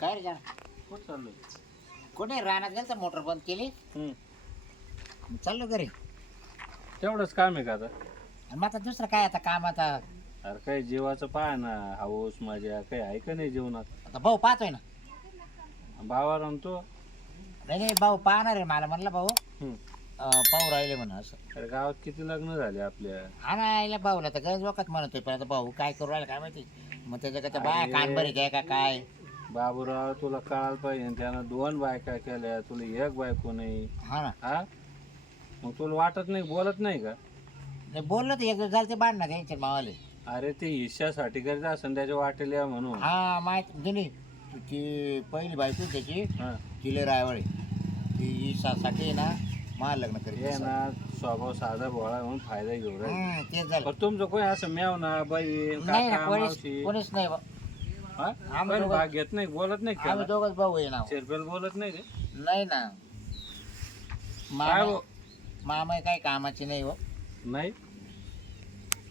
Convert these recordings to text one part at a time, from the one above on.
काय रे जाण कुठं चाललोय? कोणी रानात गेलं तर मोटर बंद केली चाललो घरी. तेवढंच काम आहे का आता? आणि मग आता दुसरं काय आता काम आता अरे काही जीवाचं पाहा ना, हाऊस माझ्या काही आहे का नाही जीवनात? आता भाऊ पाहतोय ना. भावा रमतो. नाही नाही भाऊ पाहणार आहे मला म्हणलं भाऊ पाहू राहिले म्हणून असं. अरे गावात किती लग्न झाले आपल्या. हा ना यायला भाऊला तर गरज वखत म्हणतोय पण आता भाऊ काय करू राहिला काय माहिती. मग त्याच्या बाया कान बरी द्या का काय. बाबूराव तुला कळायला पाहिजे, त्यानं 2 बायका केल्या, तुला 1 बायको नाही. हा ना हा मग तुला वाटत नाही, बोलत नाही का? नाही बोललो तर एक झालं ते बांधणार त्यांच्या मावाले. अरे ते हिश्श्यासाठी करत असेल त्याच्या वाटेल म्हणून. हा माहित जुनी ती पहिली बायको त्याची हा किले रायवळे ती साठी ना मला लग्न हे करीत ना स्वभाव साधा भोळा म्हणून फायदा घेऊ राहिले. तेच झालं. पण तुमचं कोणी असं मेव ना बाई नाही ना काका कोणीच मावशी कोणीच नाही बा. हा? आम्ही पण भाग घेत नाही, बोलत नाही का? आम्ही दोघच भाऊ आहे ना. शिरपेल बोलत नाही रे. नाही ना काय मामा हो? मामा काही कामाची नाही हो. नाही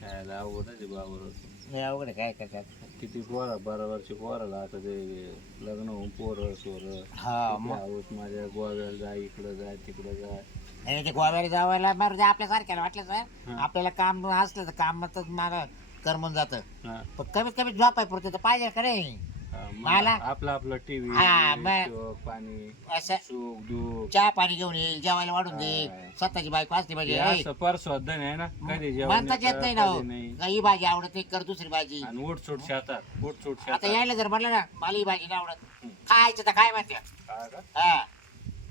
काय अवघड आहे बाबूराव. नाही अवघड आहे, काय करतात. किती पोरा बरोबरची पोराला आता ते लग्न होऊन पोरं सोरं हा मग आहोत माझ्या गोव्याला जाय, इकडं जाय तिकडं जाय. नाही ते गोव्याला जावायला मारू दे आपल्या सारख्याला वाटलं सर आपल्याला काम असलं तर कामातच मला करमून जातं. हा. पण कमीत कमी झोप आहे पुरते तर पाहिजे का रे. हा, मग मला? आपलं आपलं टीव्ही हा, मग- पाणी असं सुख दुःख चहा पाणी घेऊन येईल जेवायला वाढून दे. स्वतःची बायको असते हे म्हणजे असं परस्वधन आहे ना, कधी जेवण म्हणताच येत नाही ना हो. कधी नाही. का ही भाजी आवडत नाही कर दुसरी भाजी. आणि उठसूट शेतात उठसूट आता शेतात यायला जर म्हणलं ना मला ही भाजी नाही आवडत खायचं तर काय म्हणते. काय का? हा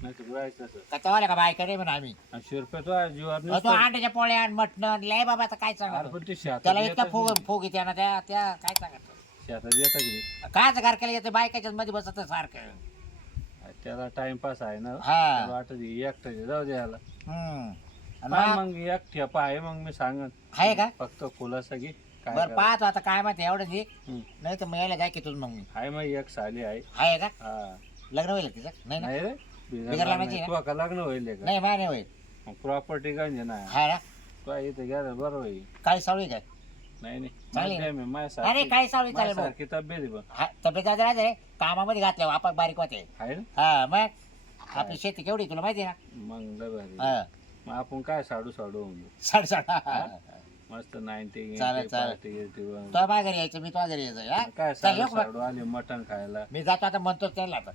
नाही तर जायचं असं. का तवाला का बायका नाही म्हणा आम्ही. आणि शिरपे तो जीवात तो नुसतं- अंड्याच्या पोळ्या मटण लय बाबा आता काय अरे सांगा पण ते शेतात त्याला इतका येतं फोग की- फोग येते ना त्या त्या काय सांगत शेतात येतं की नाही? काच गारकेला येते बायकाच्या मध्ये बसत सारखं. त्याला टाइमपास आहे ना. हा. त्याला वाटत एकटं जाऊ द्यायला. आणि हा, मग मग एक ठेपा आहे, मग मी सांगन आहे का फक्त खुलासा घे काय बरं करा. पाहतो आता काय माहिती एवढं दे हम्म. नाही तर मग यायला जाय की तुझं मग मी आहे मग एक साली आहे. आहे का हा लग्न होईल तिचं नाही ना नाही रे बिगर लग्नाची आहे? तू का लग्न होईल का? नाही माय नाही होईल. मग प्रॉपर्टी गंज ना हा ना तू इथे घ्या बरं होईल. काय सावळी काय नाही नाही चालेल. माझ्या मी- अरे काय सावळी चालेल भाऊ. माझ्यासारखी तब्येत आहे पण हा तब्येत आज राहते कामामध्ये घातल्यावर आपण बारीक होते. आहे ना. हा मग आपली शेती केवढी तुला माहिती आहे मग लय भारी. ना. मग आपण काय साडू साडू होऊन जाऊ. साडेसाठ मस्त 90 चालेल, चालेल. पार्टी तो माझ्या घरी यायचं मी तुझ्या घरी यायचं हा? काय चल, साडू येऊ का? साडू आले मटण खायला. मी जातो आता म्हणतोच त्याला आता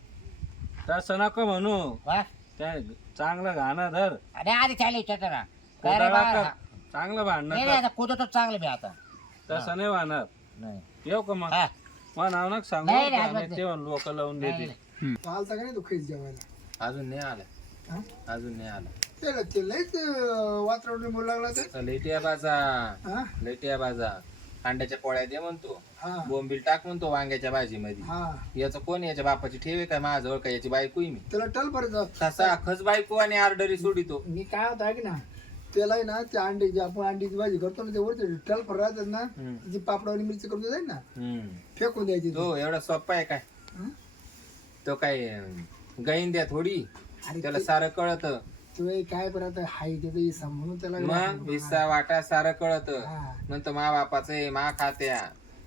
तसं नको म्हणू. हा? त्या चांगलं घाणं धर. आणि आधी त्याला विचारतो ना काय रे कोदाळा बा? कर. चांगलं भांडणं नाही कर. नाही, आता कुदतच चांगलं मी आता तसं नाही वाहणार. नाही येऊ का मग हा. मग नाव नका सांगू नाही, नाही, का? अजिबात नाही, ते लोक लावून नाही, देते. नाही. चालता का नाही तू खैस जेवायला अजून नाही आला हा? अजून नाही आला ते लयच वातावरण बोलू लागला ते लेटिया बाजा हा लेटिया बाजा अंड्याच्या पोळ्या दे म्हणतो हा बोंबील टाक म्हणतो वांग्याच्या भाजीमध्ये हा याचं कोण याच्या बापाची ठेवे काय माझ्याजवळ काय याची बायको आहे मी त्याला टल परत तसा खच बायको आणि ऑर्डरी सोडितो मी काय होतं आहे की ना त्याला आहे ना त्या अंड्याची आपण अंड्याची भाजी करतो ना ते वरती टल पर राहतात ना ती पापडावरी मिरची करून जाईल ना फेकून द्यायची ती. तो एवढा सोपा आहे काय हं? तो काय गाईन द्या थोडी अरे त्याला सारं कळत तो काय परत हाय त्याचा हिस्सा म्हणून त्याला मग हिस्सा वाटा सारं कळत हा. नंतर मा बापाचं आहे मा खात्या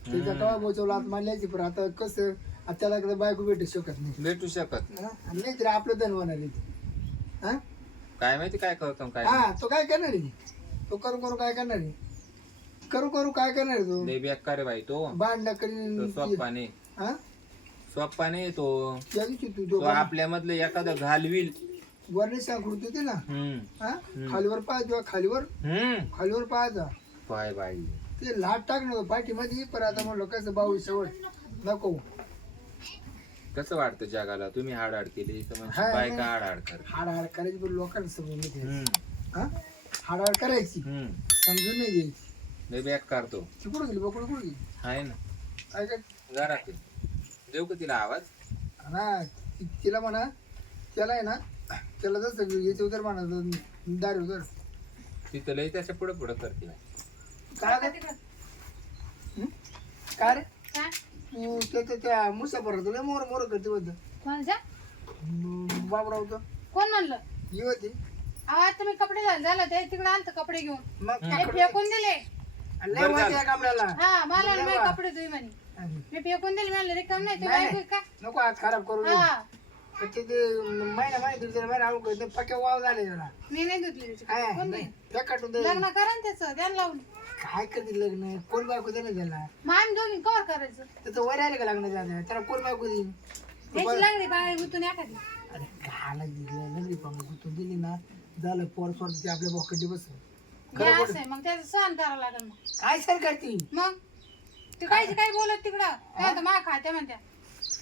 त्याच्या कवा बोचवला आत मारल्याची पण आता कसं आता त्याला एकदा बायको भेटू शकत नाही भेटू शकत हा? आणि नाही तरी आपलं धन होणार आहे ते. हा काय माहिती काय करतो काय हा तो काय करणार आहे तो करू करू काय करणार आहे करू करू काय करणार आहे तो लय बेकार रे बाई तो भांडणं तो करीन सोप्पाने हा सोप्पाने तो त्या दिवशी तू तो तो आपल्या मधलं एखादं घालविल वरणी सांगत होते ना हा खालीवर पाहायचं खालीवर खालीवर पाहायचा पाय बाई ते लाट टाकणं पाठीमध्ये पण आता म्हणलं कसं भाऊ शेवट नको कसं वाटतं जगाला तुम्ही हाड केली तर म्हणजे हाय, बायका हाड कर हाडाहाड करायची पण लोकांना समजून नाही द्यायचं. हम्म. हा हाडाहाड करायची हम्म. समजून नाही द्यायची लय बेकार तो ती कुठं गेली बकुड कुठं गेली आहे ना काय काय घरात आहे. देऊ का तिला आवाज ना तिला म्हणा त्याला आहे ना त्याला जसं याच्या उतर म्हणा दार उतर तिथं लय त्याच्या पुढे पुढे करते काय रे? हं? काय रे तू त्या मुसाफर तुला मोर मोर करते होतं कोणाच्या बाबराव तर कोण म्हणलं ही होती आज तुम्ही कपडे झालं ते तिकडे आणत कपडे घेऊन मग ते फेकून दिले लय माहिती आहे का आपल्याला हा मला नाही कपडे तुम्ही म्हणे मी फेकून दिली म्हणलं रिकाम नाही नाही, तुम्ही का नको हात खराब करू नको. हा पण ते महिना दीड महिना आवड ते पक्के वाव झाले जरा मी नाही धुतली त्याची. काय कोण नाही देईन? फेक काटून दे. लग्न करा ना त्याचं द्या ना लावून काय करते लग्न कोण बायको दे ना त्याला मग आम्ही दोघी कवर करायचं त्याचं वर आले का लग्न झालं त्याला कोण बायको देईन त्याची लागली बाहेर गुतून एखादी अरे घाला दिलं लग्न पाहून गुतून दिली ना झालं पोर सोड ते आपल्या बॉकडे बस हे असं आहे, मग त्याचं सहन करावं लागेल मग काय सर करते मग ते काहीच काही बोलत तिकडं काय मा खाते म्हणत्या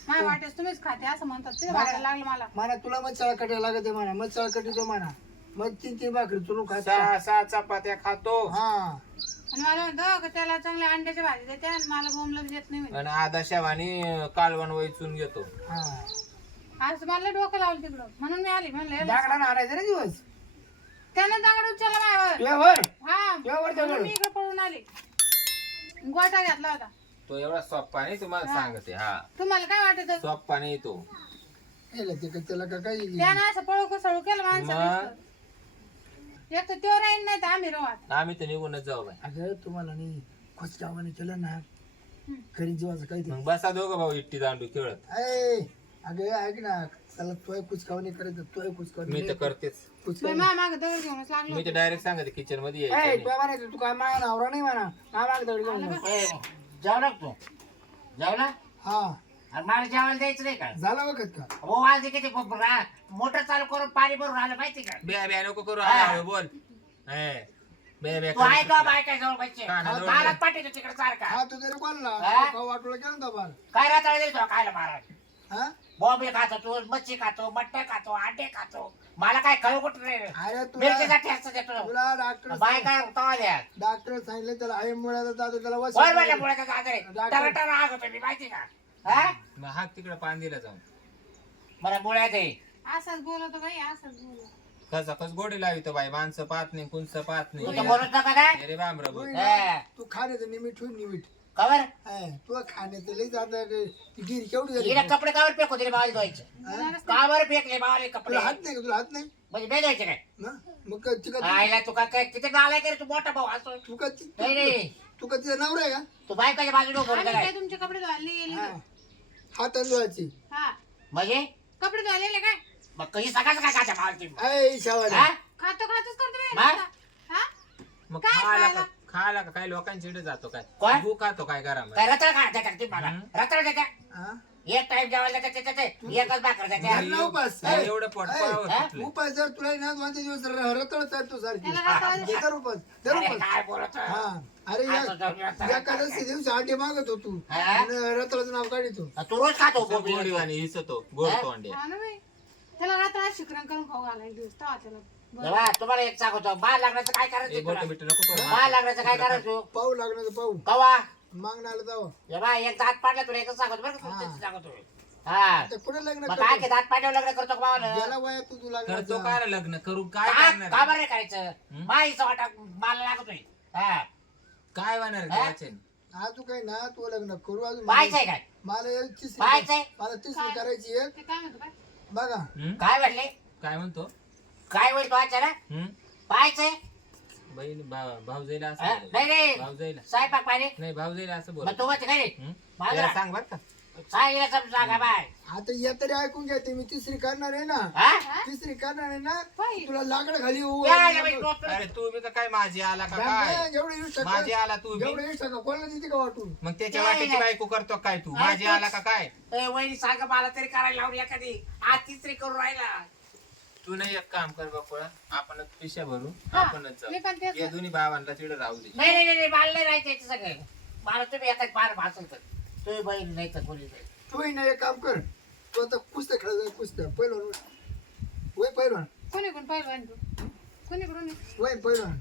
माझ्या वाटेस तुम्हीच खाते असं म्हणतात ते वाटायला लागलं मला म्हणा तुला मग चळा कटायला लागत आहे म्हणा मग चळा कटीतो म्हणा मग 3 भाकरी चुरून खा 6 चपात्या खातो हा आणि मला म्हणतो का त्याला चांगल्या अंड्याची भाजी देते आणि मला बोंबलं देत नाही म्हणे. आणि आधा शेवानी कालवण वैचून घेतो. हा आज मला डोकं लावलं तिकडं म्हणून मी आली म्हणलं याला- दागडा आणायचा ना दिवस त्यानं दगड उचलला माझ्यावर तुझ्यावर हा तुझ्यावर म्हणून दगड मी इकडे पळून आली गोटा घेतला होता तो एवढा सोप्पा नाही तुम्हाला सांगते. हा तुम्हाला काय वाटत सोप्पा नाही तो. याला ते का त्याला का काही त्यानं असं पळू कसळू केलं माणसं एक तर तो राहीन नाही तर आम्ही रोहात आम्ही तर निघूनच जाऊ बाई. अगं तुम्हाला नाही खोचकावाने केलं ना घरी जीवाचं काही ते मग बसा दोघं भाऊ इट्टी दांडू खेळत. अगं ऐक ना त्याला तोय कुचकावणी करायचं तोय मी कुचकावणी तर करतेच. माझ्या मागे दगड घेऊनच लागलो मी तर डायरेक्ट सांगते किचन मध्ये यायचं ए नाही. तुला म्हणायचं तू काय माया नवरा नाही म्हणा माग दगड घेऊन ये. जेवला का तू जेवला हा आणि मला जेवायला द्यायचं नाही का झाला वखत का हो आज किती मोटर चालू करून पाणी भरून आलं माहिती का बे बे नको करू हळूहळू बोल. ए, बे बे तू आहे का बायका जवळ पाहिजे हा ना, जवळ मला पाठीचं तिकडे सारखा हा तू तरी बोल ना हा? वाटोळ केलं ना बाल काय राहता देतो खायला महाराज हा बॉम्बे खातो तू मच्छी खातो मट्टा खातो अंडे खातो मला काय कळू कुठं रे अरे मिरचीचा तुला ठेचा देतो तुला डॉक्टर बाय काय तवा द्या डॉक्टर सांगितलं त्याला आई मुळ्याला जातो त्याला वर माझ्या वस मुळे आजारे डॉक्टर- टमाटर आग होतो मी माहिती का हा मग हात तिकडे पांदीला जाऊन मला मुळ्यात आहे असंच बोलतो बाई असंच बोलत कसा कस गोडी लावितो बाई. माणसं पाहत नाही कुंच पाहत तू तर नाही. बोलत नका काय अरे बाम रे बोल. तू खाण्याचं निमिट ठेवून निमिट कवर तू खाण्याचं लई जात ती गिरी केवढी झाली हिला कपडे कावर फेकू दिले बावाला धुवायचे कावर फेकले बावाले कपडे तुला हात नाही का तुला हात नाही म्हणजे बेजायचे काय ना मग काय तिका आईला तू काय किती नालाय करे तू मोठा भाऊ असो तू का नाही नाही तू का तिचा नवरा आहे का तू बायकाच्या बाजूला उभं आम्ही काय काय तुमचे कपडे धुवायला गेली हा. हात धुवायची हा म्हणजे कपडे धुवायला काय मग कधी सकाळचं काय खायचं मावळती ऐ शावाला हा खातोच करतो बाई मग? नुसता. हा मग काय खायला खायला? का खायला का काय लोकांच्या इकडे जातो काय कोण? तू खातो काय घरामध्ये. काय रताळ खायचं का ती मला रताळ देत्या हा? एक टाइम जेवायला त्याचे त्याचे एकच भाकर देत्या घाल उपास नाही, एवढं पोट ऐ, पाहावं हा? सुटलंय. उपास जर तुला ना 2 दिवस रतळ चालतो सारखी त्याला हातावर- दे कर उपास दर अरे उपास काय बोलत हा अरे असं जाऊन रताळ एकादशी दिवशी आटे मागत हो तू हा? आणि रताळाचं नाव काढितो तू रोज खातो असा गोडीवाणी हिसतो गोड तोंडे. हा ना बाई त्याला रात्र शिकरण करून खाऊ घाला एक दिवस तेव्हा त्याला बरं. तेव्हा तुम्हाला एक सांगतो बाळ लागण्याचं काय ए करायचं बोट तुला? बिट नको करू. बाळ लागण्याचं काय करायचं पाहू लागणार तर पाहू कवा मागणार जावं ये बा एक दात पाडला तुला एकच सांगतो बरं का हा. तुला सांगतो हा आता कुठे लग्न मग काय करतो? की दात पाडल्यावर लग्न करतो का बाबाला? ज्याला वयात तू लागणार करतो जा. काय लग्न करू काय का करणार का आहे? बरं नाही करायचं माईचा वाटा मला लागतोय हा काय होणार आहे हा? त्याच्याने? हा तू काय ना तू लग्न करू अजून पाहायचंय काय मला एक तिसरी पाहायचंय मला तिसरी करायची एक ते काय म्हणतो काय बघा हं? काय म्हणले काय म्हणतो काय होईल तो ना हं? पाहायचंय बहीण भाऊ जाईल असं हा? बोलायचं. नाही नाही भाऊ जाईल स्वयंपाक पाणी नाही भाऊ जाईल असं बोल. मग तू म्हणते काय रे? याला सांग बर का. सांगितलं समजा का बाय आता या तरी ऐकून घ्या ते मी तिसरी करणार आहे ना हा? तिसरी करणार आहे ना बाई. तुला लाकड खाली उभं यायला बाई, डोकं. अरे तू बी तर काय माझी आला का काय जेवढं येऊ शकत माझी आला तू बी जेवढं येऊ शकत कोणाला देते का वाटून मग त्याच्या वाटेची बायको करतो काय तू माझी आला का काय ए, वहिनी सांगा मला तरी करायला लावून एखादी आज तिसरी करून राहिला तू नाही एक काम कर बापळा आपणच पिशा भरू हा, आपणच मी पण तेच जाऊ. या दोन्ही भावांना तिकडे राहू दे. नाही नाही नाही मला नाही राहायचं याचे सगळे मला तुम्ही एखादी पार भासल तर तुम्ही बहीण नाही तर कोणी नाही तू ना एक काम कर तू आता कुस्त्या खेळायचं कुस्त्या पहिलवान वय पहिलवान कोणी कोण पाहिलं आणि तू कोणी कडून वय पहिलवान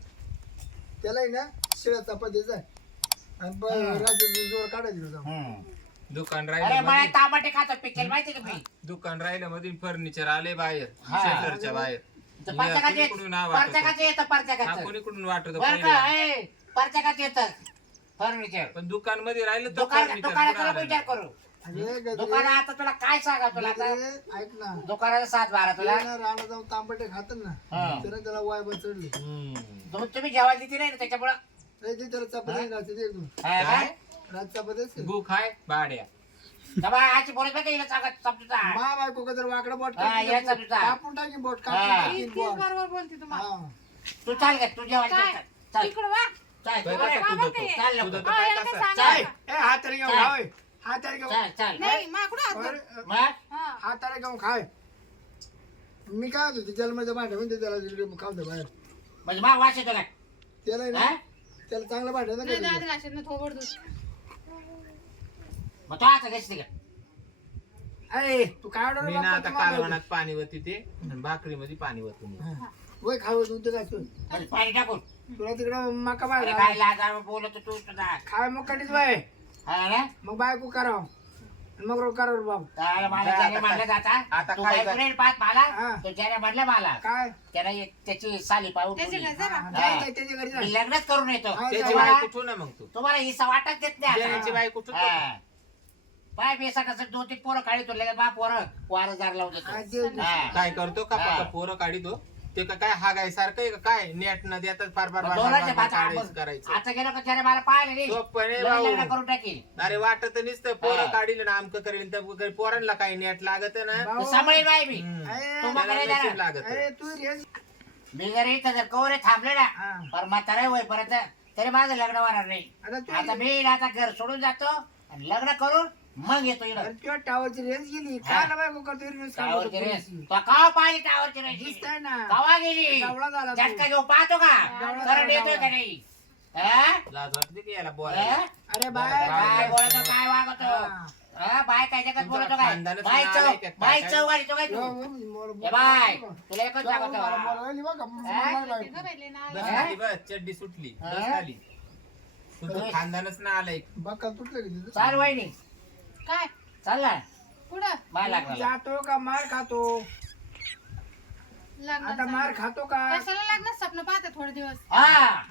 त्याला ना शिळा चपातीचा आणि रात्री जोर काढायची जाऊ दुकान अरे राहिलं मला मध्ये- तांबाटे खातो पिकेल माहिती का मी दुकान राहिलं मध्ये फर्निचर आले बाहेर हा. शेजारच्या बाहेर तर या परत्याकाचे कोणीकडून नाव वाटतं. परत्याकाचे येतं हा, परत्याकाचं कोणीकडून वाटत बरं का ए, परत्याकाचे येतं फर्निचर पण दुकान मध्ये राहिलं तर दुकान फर्निचर दुकानाचा पुढं विचार आलं. करू अरे गजरे, दुकान आता तुला काय सांगा तुला आता गजरे, ऐक ना दुकानाचा 7-12 तुला ते ना राणा जाऊन तांबटे खातात ना हा. त्याला वाय चढली हम्म. तुम्ही जेवायला देते नाही ना त्याच्यामुळं नाही ते त्याला चपाती घालते ते एकदम हा काय? काय? रातचा बदल गु खाय भाड्या बाबा आजची बोलत नाही का हिला सांगत समजूता मा बायको का जर वाकडं बोट हा, याचा तुझा. कापून टाकी बोट हा. कापून ती टाकीन तीच बोट बरोबर बोलते तुम्हाला हा. तू चाल का तू जेवायला काय? चल, चल तिकडं वा चल काय तू बरं, कसं बाबा तुझं काय? तो? चाल तुझं लवकर. तो अहो, काय याला कसं? काय सांगा चाल. नका. ए हाताने घेऊन चाल. खाय हाताने घेऊन चल चल नाही माकडं हात धर. अरे, मग हा. हाताने घेऊन खाय मी काय होतो जन्माचं भांडे म्हणजे त्याला खाऊ दे बाहेर म्हणजे मग वास येतो काय त्याला आहे हा? ना त्याला चांगलं भांडे ना नाही कधी. दात घासत ना थोबड दूध. मग तो आता घेतली का ए, तू काय order मी ना बाप्पा आता तुम्हाला? कालवणात पाणी वरती ते भाकरी मध्ये पाणी वरती मी. हा. वय खाऊ दूध घासून म्हणजे पाणी टाकून तुला तिकडं मका अरे बाहेर काय लागा बोलत तू सुद्धा खाय मग कधीच बाय हा ना मग बायको करावं मग रो करावं बाप त्याला मला जा, ज्याने आता म्हणलं जाता आता तू काय काय कर? करेल पाहत मला हा. तो ज्याने म्हणलं मला काय त्याला त्याची साली पाहून त्याचे ठेवली. घर जरा. जाय, जाय, त्याच्या घरी मी जा. लग्नच करून येतो हा, त्याची जा. बायको ठेवू ना मग तू तुम्हाला हिस्सा वाटत देत नाही आता. त्याची बायको ठेवतो हा. पाय बेसा कसं 2-3 पोरं काढी तो लगेच बा पोरं वारसदार लावून हा, देतो ते- हा. काय करतो का हा. पोरं काढितो ते काय हागाय सारखं आहे का काय नेट न देतात फार फार मग फार दोनाचे फार भात काढायचं आपण- करायचं आता गेलो का त्याने मला पाहिलं नाही सोपं नाही लगेच लग्न भाऊ. करून टाकील अरे वाटत नसतं पोरं हा. काढील ना आमक करेल तर पोरांना काही नेट लागत ना भाऊ, सांभाळील बाई मी हम्म. अरे, तुम्हा त्याला कडे नशीब जा. लागत अरे तू रेंज मी जर इथं जर कवरे थांबले ना हा. पर म्हातारा होय परत तरी माझं लग्न होणार नाही आता तू आता मी आता घर सोडून जातो आणि लग्न करून मग येतो इकडं अरे तुझ्या टावरची रेंज गेली हा. काय ना बायको करतो रेंज टावरची रेस तो कावा पाहिली टावरची रेस दिसतंय ना कवा गेली डावळा झाला तो. झटका घेऊ पाहतो का डावळा करंट झाला, येतोय का डावळा. नाही हा? लाज वाटते की याला हा? बोलायला अरे बाय काय बोलतो काय वागतो हा. हा? बाय काय जगत तुमचा बोलतो काय खानदानच बाय नाव चौ आहे का? बाय काय? चौ गाडी तो काय तू ए बाय तुला एकच सांगतो ते गं बाई, लय नाव आहे. बस खाली बस चड्डी सुटली बस हा? खाली तुझं खानदानच ना आलंय बक्का तुटलं की तिथं? चाल वहिनी काय चाल ना पुढं बाय लागला जातो का मार खातो लग्न आता मार खातो का कशाला लग्न स्वप्न पाहते थोडे दिवस हा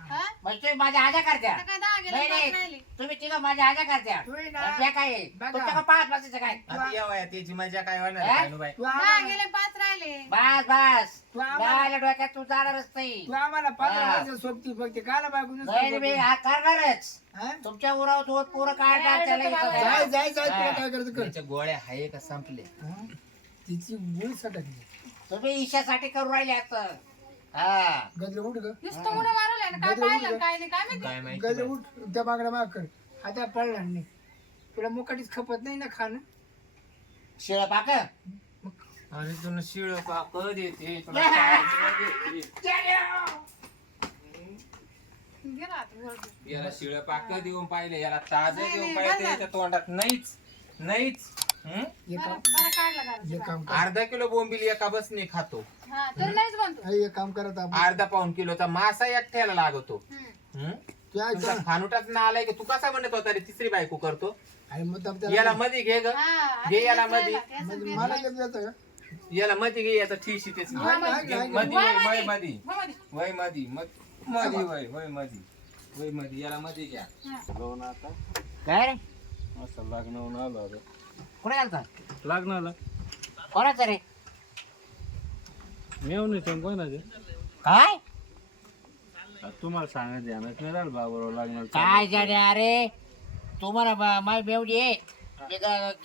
हा म्हणजे तुम्ही माझ्या आजा करत्या आता काय 10 गेले नाही 5 नाही राहिले. तुम्ही तिघं माझ्या आजा करत्या तुम्ही ना आणि त्या काय बघा. तुमच्या पाच बसायचं काय आता या वयात याची मजा काय होणार हा? काय नु बाई तू 10 आम्हाला गेले 5 राहिले. बस बस तू आम्हाला- माझ्या डोक्यात तू जाणारच नाही तू आम्हाला 15 हा. वर्ष सोबती फक्त काला बायको नाही मी हा करणारच हा? तुमच्या उरावर तो पोरं काढणार त्याला इथं जाय जायचं. जाय जाय तुला हा. काय करायचं कर त्याच्या गोळ्या आहे का संपले हा? तिची गुळ सटकली तुम्ही ईशासाठी करू राहिले आता हा गजरे उठ ग नुसतं उड्या मारवलंय ना काय गजरे पाहिलं उडले. काय नाही काय माहिती काय माहिती गजरे बाई. उठ त्या बागड्या माग कर आता पडला नाही तुला मुकाटीच खपत नाही ना खाणं शिळ पाक आणि तुला शिळ पाक देते तुला काय देते. गेला आता वर. याला शिळ पाक देऊन पाहिले याला ताज नाही, देऊन नाही, पाहिले बरं त्याच्या तोंडात नाहीच नाहीच हं? हे बरं काम बरं काढला हे घरात. काम कर अर्धा किलो बोंबील एका बसने खातो हा तर नाहीच म्हणतो हे काम करत आपण अर्धा पाऊन किलोचा मासा एकट्याला लागतो हम्म. हं? तू ऐक तुमचा फानुटाच ना आलाय की तू कसा म्हणत होता रे तिसरी बायको करतो आणि मग तर याला त्याला मध्ये घे ग हा, आता घे याला तेच मध्ये. राहिलं, तेच म्हणजे तेच मला राहिलं. घेत जातं का याला मध्ये घे याचा ठिशी तेच ऐक, ऐक, ऐक. मध्ये वय वय मध्ये. मध्ये वय मध्ये. वय मध्ये मध्ये वय वय मध्ये वय मध्ये याला मध्ये घ्या हा. जाऊन आता काय रे असं लग्नावून आलो आता कुठे गेलता लग्नाला कोणाचं रे मेव नाही सांग कोणाचे काय तुम्हाला सांगायचं ध्यानच नाही राहिलं बाबा लग्नाला काय जाणे अरे तुम्हाला माय मेवडी आहे मी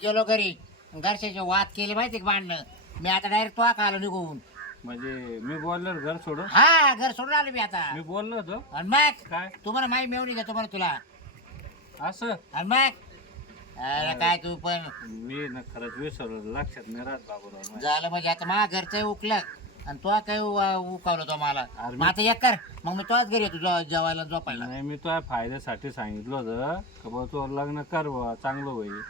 गेलो घरी घरच्याचे वाद केले माहिती का भांडणं मी आता डायरेक्ट तो आलो निघून म्हणजे मी बोललो घर सोडून हा घर सोडून आलो मी आता मी बोललो होतो आणि मग काय तुम्हाला माई मेवणी देतो बरं तुला असं आणि मग अरे काय तू पण मी ना खरंच विसरलो लक्षात नाही राहत बाबूराव झालं म्हणजे आता मा घरचं उकलं आणि तो काय उकावलं तो मला अरे मग आता एक कर मग मी तोच घरी येतो जेवायला झोपायला नाही मी तुझ्या फायद्यासाठी सांगितलं होतं का बाबा तू लग्न कर बुवा चांगलं होईल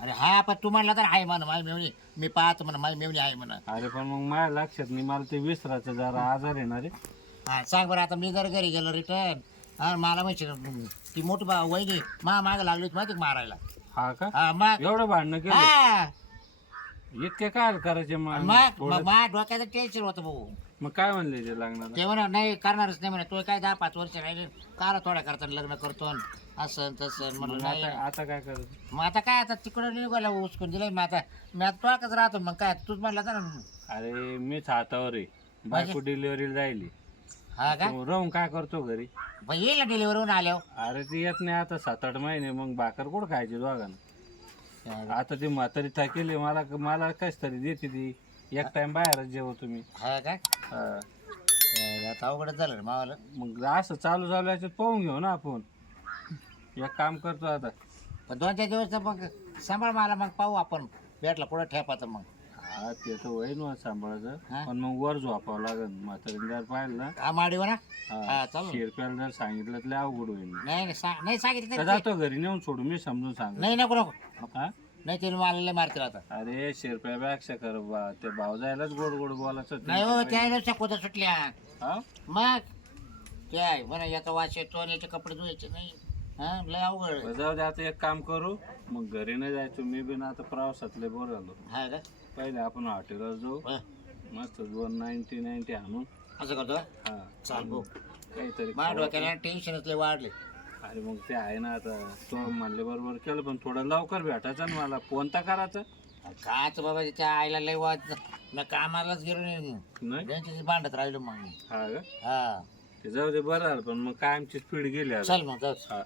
अरे हा पण तू म्हणला तर आहे म्हणा माई मेवणी मी पाहतो म्हणा माई मेवणी आहे म्हणा अरे पण मग माझ्या लक्षात नाही मला ते विसरायचं जरा आजार येणार रे हा सांग बरं आता मी जर घरी गेलो रिटर्न हा मला माहिती ती मोठी वहिनी माग लागली होती माहिती का मारायला हा का हा मग एवढं भांडणं केलं हा इतके काय करायचे मग मग थोडं- माझ्या डोक्याचं टेन्शन होतं भाऊ मग काय म्हणले ते लग्नाला ते म्हणा नाही करणारच नाही म्हणा तो काय 10-5 वर्ष राहिले काला थोड्या करता लग्न करतो आणि असं तसं म्हणलं मग नाही आता आता काय करायचं मग आता काय आता तिकडं निघायला उचकून दिलंय मग आता मी आता तोकच राहतो मग काय तूच म्हणला तर अरे मीच हातावर आहे बायको डिलिव्हरीला जायली हा का तू राहून काय करतो घरी? मग येईल ना डिलिव्हरी होऊन आल्यावर. अरे ती येत नाही आता 7-8 महिने, मग भाकर कुठं खायची दोघांना? आता ती म्हातारी थकेली, मला कस तरी देते ती. एक टाइम बाहेरच जेव तुम्ही. हा का हा. आता अवघडच झालं रे मावाला. मग असं चालू याच्यात पाहून घेऊ ना आपण. एक काम करतो आता. पण 2-4 दिवस तर मग सांभाळ मला, मग पाहू आपण भेटला पुढं ठेपाचं मग. हा ते तर होईल ना हा. सांभाळायचं, पण मग वर झोपावं लागेल. म्हातारीने जर पाहिलं ना, हा माडीवर ना. हा चालू. शिरप्याला जर सांगितलं तर लय अवघड होईल. नाही सांगितलं तर तरी जातो घरी नेऊन सोडू, मी समजून सांग. नाही नको नको. हा? नाही ते मला लय मारतील आता. अरे शिरप्यापेक्षा कर बा, ते भाऊ जायलाच गोड गोड बोलायचं. नाही हो त्या शकोता सुटल्या. हा? मग ते आहे म्हणा याचा वास येतो आणि याचे कपडे धुवायचे नाही. हा लय अवघड आहे. जाऊ दे, आता एक काम करू, मग घरी नाही जायचो मी बी ना. आता प्रवासातले बोर झालो. हा का पहिले आपण हॉटेलवर जाऊ, हा. मस्त 290 आणू. असं करतो हा चाल भाऊ. काहीतरी माझ्या डोक्याला टेन्शनच लय वाढले. अरे मग ते आहे ना, आता तो म्हणले बरोबर केलं, पण थोडं लवकर भेटायचं ना मला. फोन तर करायचं काच बाबा त्याच्या आईला लय वाद. मी कामालाच गेलो नाही, नाही. त्यांच्याशी भांडत राहिलो मग मी. हा का? हा ते जाऊ दे, बरं झालं. पण मग कायमची स्पीड गेली आता. चल मग जाऊ. हा.